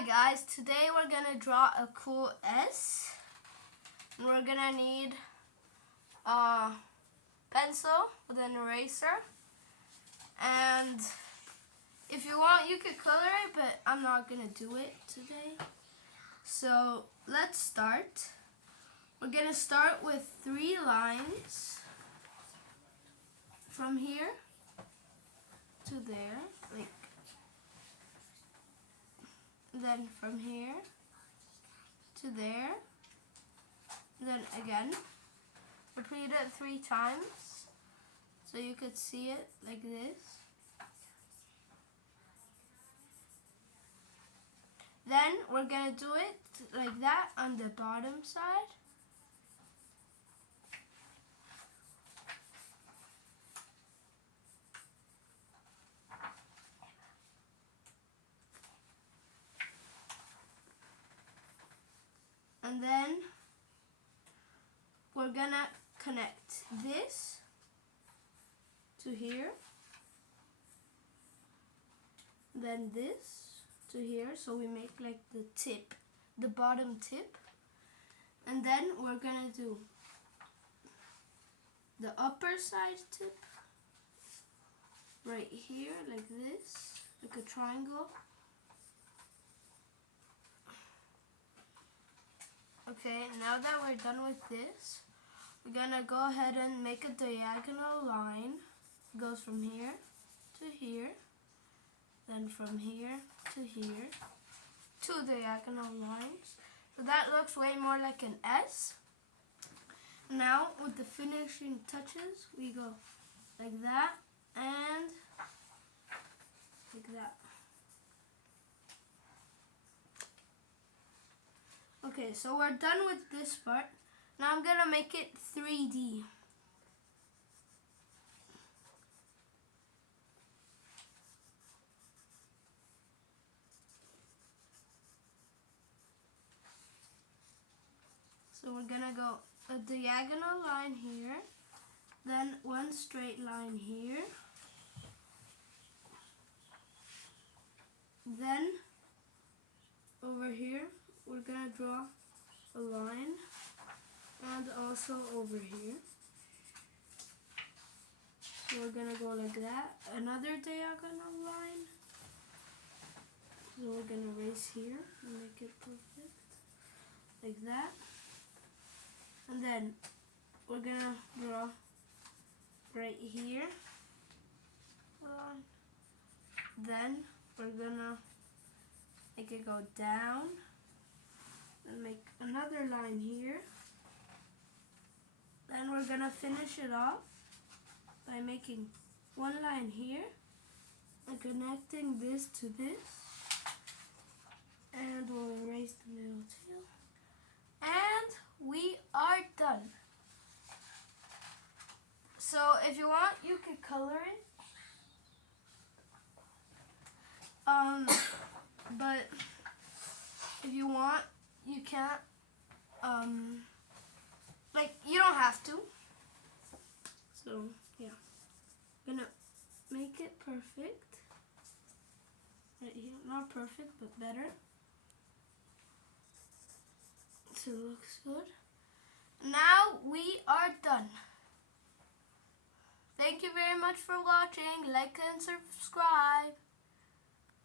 Hi guys, today we're gonna draw a cool S. And we're gonna need a pencil with an eraser. And if you want, you could color it, but I'm not gonna do it today. So let's start. We're gonna start with 3 lines from here to there, then from here to there, then again. Repeat it 3 times so you could see it like this. Then we're gonna do it like that on the bottom side. And then we're gonna connect this to here, then this to here, so we make like the tip, the bottom tip. And then we're gonna do the upper side tip right here, like this, like a triangle. Okay, now that we're done with this, we're gonna go ahead and make a diagonal line. It goes from here to here, then from here to here. 2 diagonal lines. So that looks way more like an S. Now with the finishing touches, we go like that and like that. Okay, so we're done with this part. Now I'm gonna make it 3D. So we're gonna go a diagonal line here, then 1 straight line here, then over here we're gonna draw a line, and also over here. So we're gonna go like that, another diagonal line. So we're gonna erase here and make it perfect, like that. And then we're gonna draw right here. Then we're gonna make it go down and make another line here. Then we're gonna finish it off by making 1 line here and connecting this to this. And we'll erase the middle tail. And we are done. So if you want, you could color it. But if you want, you can't. You don't have to. So yeah, I'm gonna make it perfect right here. Not perfect, but better. So it looks good. Now we are done. Thank you very much for watching. Like and subscribe.